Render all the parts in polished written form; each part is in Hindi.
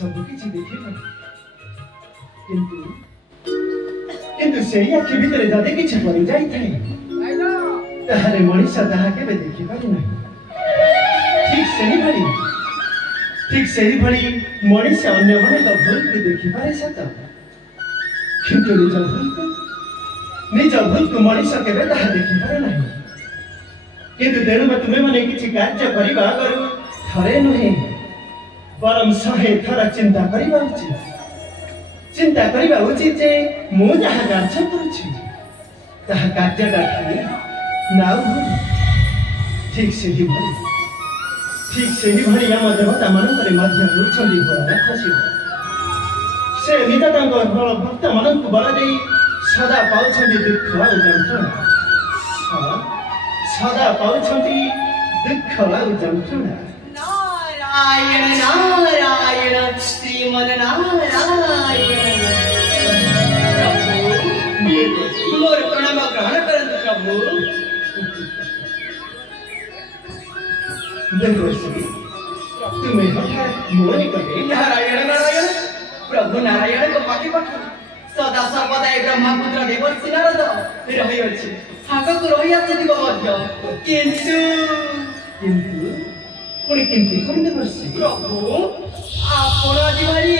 सब किसी देखिए किंतु से आखि भितर जदि किछि परि जाई थाए ताहारे मनीषा ताहा केबे देखि पारि नाही ठीक सेही भली मनीषा अन्य माने तो भूल के देखि पारे सत किंतु निज भूल को मनीषा केबे ताहा देखि पारे नाही किंतु तेणु तुमे माने किछि कार्य करिबा आगरु थरे नुहे बरम सहे थरा चिंता करिबा उचित जे मु जहा कार्य करूछि ताहा कार्यटा नाउ ठीक सेही भली आम देवता मानकरे मध्य होछंदी बड़ा खुशी से निज तांको भक्त मानक बल देई सदा पाउछंदी दुख आ जंत्रणा सदा पाउछंदी दुख आ जंत्रणा नारायण नारायण श्रीमन नारायण मोर प्रणाम ग्रहण करंतु प्रभु देवश्री तुम्हें हठात मोर करे नारायण नारायण प्रभु नारायण को पाटी पाटी सदा सर्वदा ब्रह्मपुत्र देवर्षि नारद रही अछि आगक रही आसुथिब मध्य किंतु कोन देवश्री प्रभु आपण आज भारी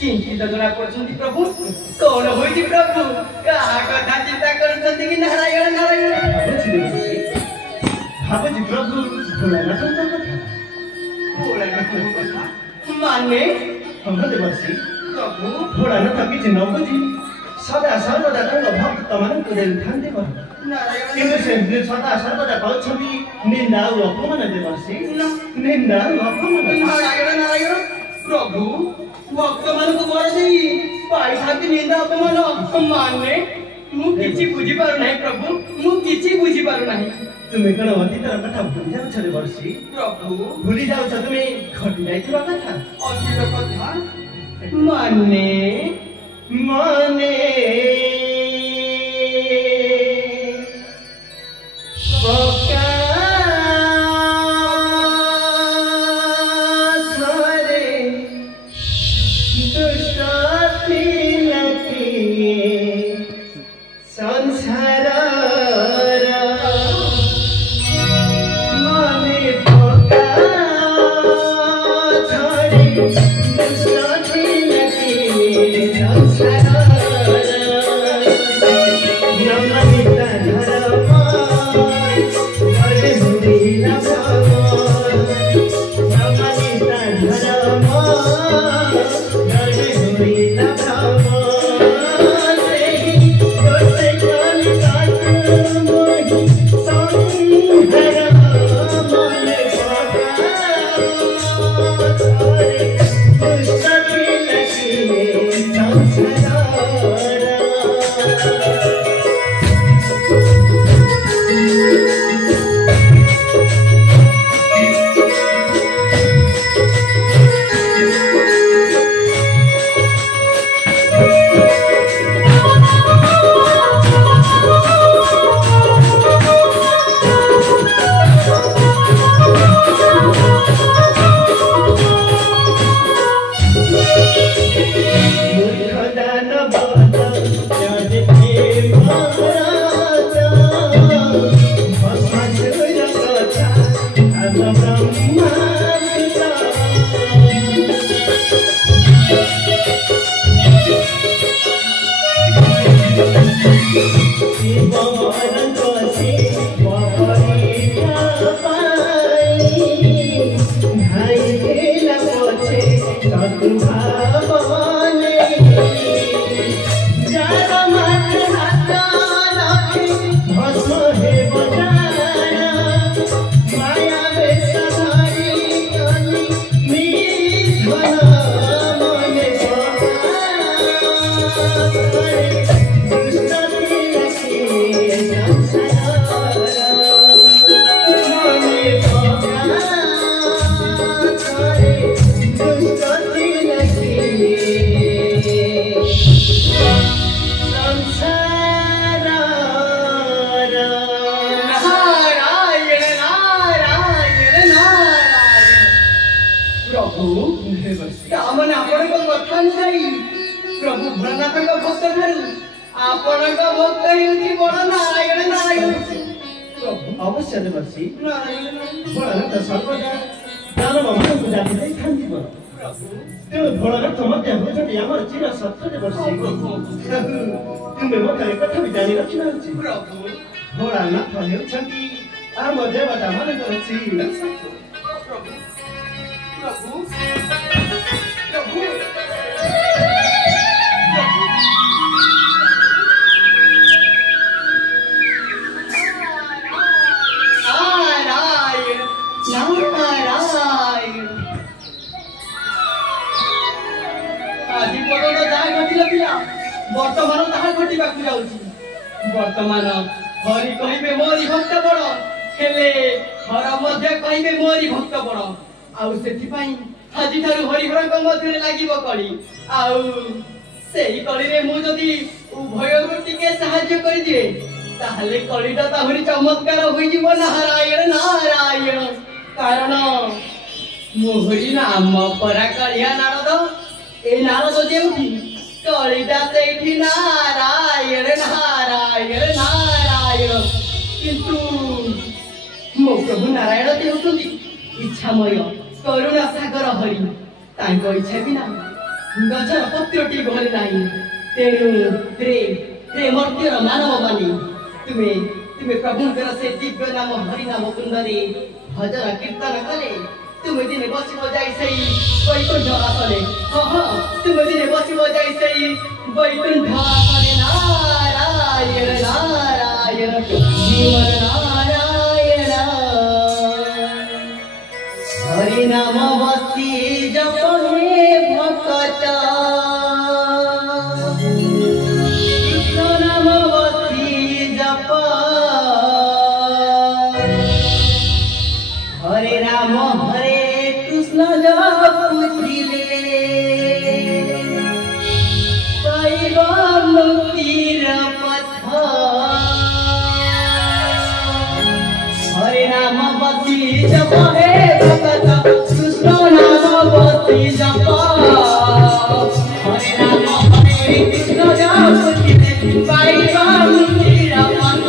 चिंतित जଣା पड़छंती प्रभु कौन होइति प्रभु कहा कथा चिंता करछंती कि नारायण नारायण भाबजी प्रभु भोलानाथ कथा माने हम देवश्री प्रभु भोलानाथ किछि न बुझी सदा सर्वदा तांको भक्त मानक देल थांते पर किंतु से सदा सर्वदा पाउछबी निंदा और अपमान देवश्री निंदा और अपमान नारायण नारायण प्रभु भक्त मानक बड़ देई पाई थांती निंदा अपमान माने मु किछि बुझी पारु नाही प्रभु मु किछि बुझी पारु नाही तुम्हें कण अतीतर कथा भूली जाउछ देवश्री प्रभु भूली जाउछ तुम्हें घटी जाइथिबा कथा अतीत कथा माने माया ଠାରୁ ଆପଣଙ୍କ ଭକ୍ତ ହେଉଛି ବଡ଼ ନାରାୟଣ ନାରାୟଣ। ପ୍ରଭୁ ଅବଶ୍ୟ ଦେବର୍ଷି ନାରାୟଣ ଭୋଳାନାଥ ସର୍ବଦା ଦାନବମାନଙ୍କୁ ଜାତି ଦେଇଥାନ୍ତି ବର। ତେଣୁ ଭୋଳାନାଥ ମଧ୍ୟ ହେଉଛନ୍ତି ଆମର ଚିର ଶତ୍ରୁ ଦେବର୍ଷି। ତୁମେ ମଧ୍ୟ ଏକଥା ବି ଜାଣି ରଖିବା ଉଚିତ। ପ୍ରଭୁ ଭୋଳାନାଥ ହେଉଛନ୍ତି ଆମ ଦେବତା ମାନଙ୍କର ଚିର ଶତ୍ରୁ। ପ୍ରଭୁ ପ୍ରଭୁ ପ୍ରଭୁ ନାରାୟଣ ନାରାୟଣ। ଆଜି ପର୍ଯ୍ୟନ୍ତ ଯାହା ଘଟିନଥିଲା ବର୍ତ୍ତମାନ ତାହା ଘଟିବାକୁ ଯାଉଛି। ବର୍ତ୍ତମାନ ହରି କହିବେ ମୋରି ଭକ୍ତ ବଡ଼, ହେଲେ ହର ମଧ୍ୟ କହିବେ ମୋରି ଭକ୍ତ ବଡ଼। ଆଉ ସେଥିପାଇଁ ଆଜିଠାରୁ ହରିହରଙ୍କ ମଧ୍ୟରେ ଲାଗିବ କଳି। ଆଉ ସେଇ କଳିରେ ମୁଁ ଯଦି ଉଭୟଙ୍କୁ ଟିକେ ସାହାଯ୍ୟ କରିଦିଏ ତାହେଲେ କଳିଟା ତାହୁରି ଚମତ୍କାର ହୋଇଯିବ। ନାରାୟଣ ନାରାୟଣ। କାରଣ ମୋହରି ନାମ ପରା କାଳିଆ ନାରଦ। ଏ ନାରଦ ଯେଉଁଠି କଳିଟା ସେଇଠି। ନାରାୟଣ ନାରାୟଣ ନାରାୟଣ। କିନ୍ତୁ ମୋ ପ୍ରଭୁ ନାରାୟଣ ହେଉଛନ୍ତି ଇଚ୍ଛାମୟ କରୁଣା ସାଗର ହରି। ତାଙ୍କ ଇଚ୍ଛା ବିନା ଗଛର ପତ୍ରଟି ଗଲେ ନାହିଁ। ତେଣୁ ରେ ମର୍ତ୍ତ୍ୟର ମାନବ ମାନି ତୁମେ ପ୍ରଭୁଙ୍କର ସେ ଦିବ୍ୟ ନାମ ହରିନାମ କୁଣ୍ଡରେ ଭଜନ କୀର୍ତ୍ତନ କଲେ ତୁମେ ଦିନେ ବସିବ ଯାଇ ସେଇ ବୈକୁଣ୍ଠ ଆସନେ। ହଁ ତୁମେ ଦିନେ ବସିବ ଯାଇ ସେଇ ବୈକୁଣ୍ଠ ଆସନେ। ନାରାୟଣ ନାରାୟଣ ଜୀବନ ନାରାୟଣ। ହରିନାମ ବସି ଜପ ହେ ଭକତ, କୃଷ୍ଣ ନାମ ବସି ଜପ। হরে রাম হরে কৃষ্ণ জপুছিলে পাইব মুক্তির পথ। হরে রাম বসি জপ হে ভকত, কৃষ্ণ নাম বসি জপ। হরে রাম হরে কৃষ্ণ জপুছিলে পাইব মুক্তির পথ।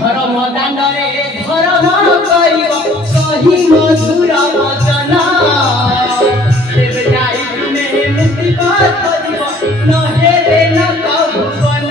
ধর্ম দাণ্ডরে ধর্ম করিব কহি মধুর বচন। দেবে যাই তুমে মুক্তি পথ দিব নহে রে ন ভুবন।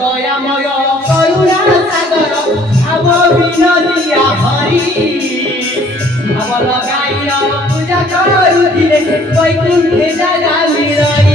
দয়াময় করুণা সাগর ভাব বিনোদিয়া হরি। ভাব লগাই পূজা করুଥିଲେ বৈকুণ্ঠে জাগা মিরই।